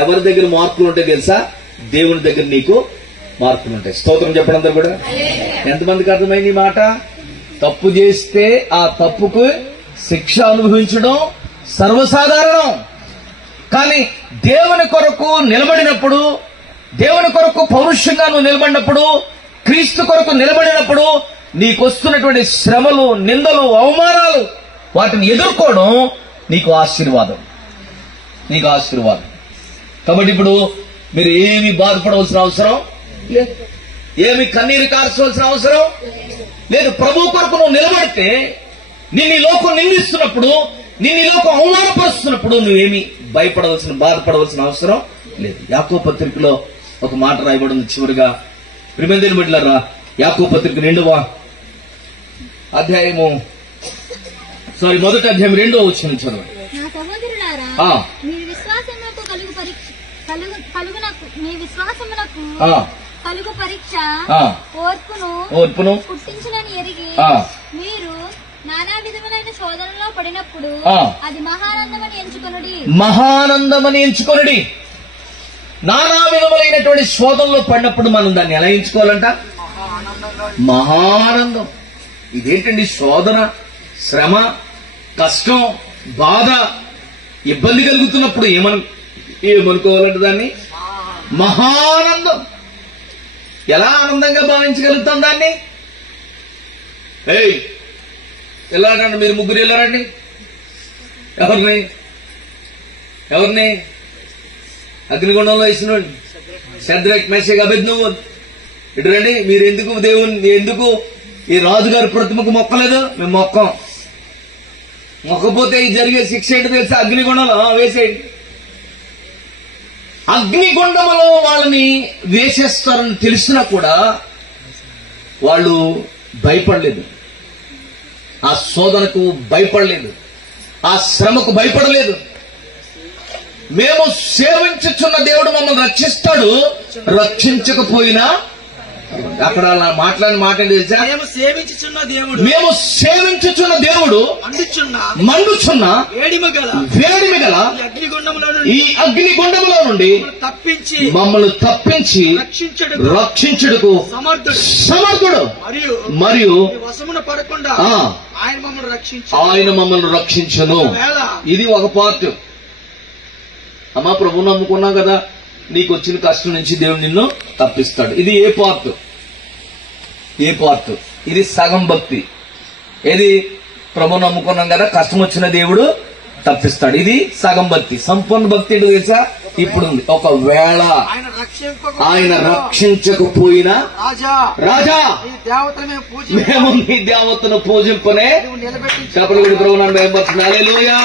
ఎవరి దగ్గర మార్కులు ఉంటాయి తెలుసా? దేవుని దగ్గర నీకు మార్కులు ఉంటాయి. స్తోత్రం చెప్పడం అందరూ కూడా. ఎంతమందికి అర్థమైంది ఈ మాట? తప్పు చేస్తే ఆ తప్పుకు శిక్ష అనుభవించడం సర్వసాధారణం. కానీ దేవుని కొరకు నిలబడినప్పుడు, దేవుని కొరకు పౌరుషంగా నువ్వు నిలబడినప్పుడు, క్రీస్తు కొరకు నిలబడినప్పుడు నీకొస్తున్నటువంటి శ్రమలు, నిందలు, అవమానాలు, వాటిని ఎదుర్కోవడం నీకు ఆశీర్వాదం, నీకు ఆశీర్వాదం. కాబట్టి ఇప్పుడు మీరు ఏమి బాధపడవలసిన అవసరం లేదు, ఏమి కన్నీరు కార్చవలసిన అవసరం లేదు. ప్రభు కొరకు నువ్వు నిలబడితే నిన్ను లోకం నిందిస్తున్నప్పుడు, నిన్ను లోకం అవమానపరుస్తున్నప్పుడు నువ్వేమి భయపడవలసిన, బాధపడవలసిన అవసరం లేదు. యాకోబు పత్రికలో ఒక మాట రాయబడింది చివరిగా. ప్రియమైన బిడ్డలారా, యాకోబు పత్రిక 2వ అధ్యాయము, మొదటి అధ్యాయం 2వ వచనం చదవండి. కలుగు పరీక్ష ఓర్పును పుట్టించునని ఎరిగి మీరు నానా విధములైన శోధనలో పడినప్పుడు అది మహానందమని ఎంచుకొనుడి. మహానందమని ఎంచుకొనుడి. నానా విధములైనటువంటి శోధనలో పడినప్పుడు మనం దాన్ని ఎలా ఎంచుకోవాలంట? మహానందం. ఇదేంటండి? శోధన, శ్రమ, కష్టం, బాధ, ఇబ్బంది కలుగుతున్నప్పుడు ఏమనుకోవాలంటే దాన్ని మహానందం. ఎలా ఆనందంగా భావించగలుగుతాం దాన్ని? వెళ్ళారండి, మీరు ముగ్గురు వెళ్ళారండి. ఎవరిని? అగ్నిగుండంలో వేసినోండి. శద్రక్, మేషక్, అబేద్నెగో. ఇటు రండి. మీరు ఎందుకు ఈ రాజుగారి ప్రతిమకు మొక్కలేదు? మేము మొక్కం. మొక్కపోతే జరిగే శిక్ష ఏంటో తెలుసా? అగ్నిగుండంలో వేసేయండి. అగ్నిగుండంలో వాళ్ళని వేసేస్తారని తెలిసినా కూడా వాళ్ళు భయపడలేదు. ఆ శోధనకు భయపడలేదు, ఆ శ్రమకు భయపడలేదు. మేము సేవించుచున్న దేవుడు మమ్మల్ని రక్షిస్తాడు, రక్షించకపోయినా. అక్కడ మాట్లాడిన మాట ఏంటి తెలుసా? మేము సేవించుచున్న దేవుడు మండుచున్న వేడిమి గల ఈ అగ్నిగుండములో నుండి మమ్మల్ని తప్పించి రక్షించుటకు సమర్థుడు మరియు పడకుండా ఆయన మమ్మల్ని రక్షించును. ఇది ఒక పార్ట్. అమ్మా, ప్రభు నమ్ముకున్నాం కదా, నీకు వచ్చిన కష్టం నుంచి దేవుడు నిన్ను తప్పిస్తాడు. ఇది ఏ పార్ట్? ఇది సగం భక్తి. ఏది? ప్రభు నమ్ముకున్నాం కదా, కష్టం వచ్చిన దేవుడు తప్పిస్తాడు. ఇది సగం భక్తి. సంపూర్ణ భక్తి ఏంటో తెలుసా? ఇప్పుడు ఉంది. ఒకవేళ ఆయన రక్షించకపోయినా, రాజా మేము నీ దేవతను పూజింపనే చెప్పలు ప్రభు నన్ను భయపడుతుంది. హల్లెలూయా.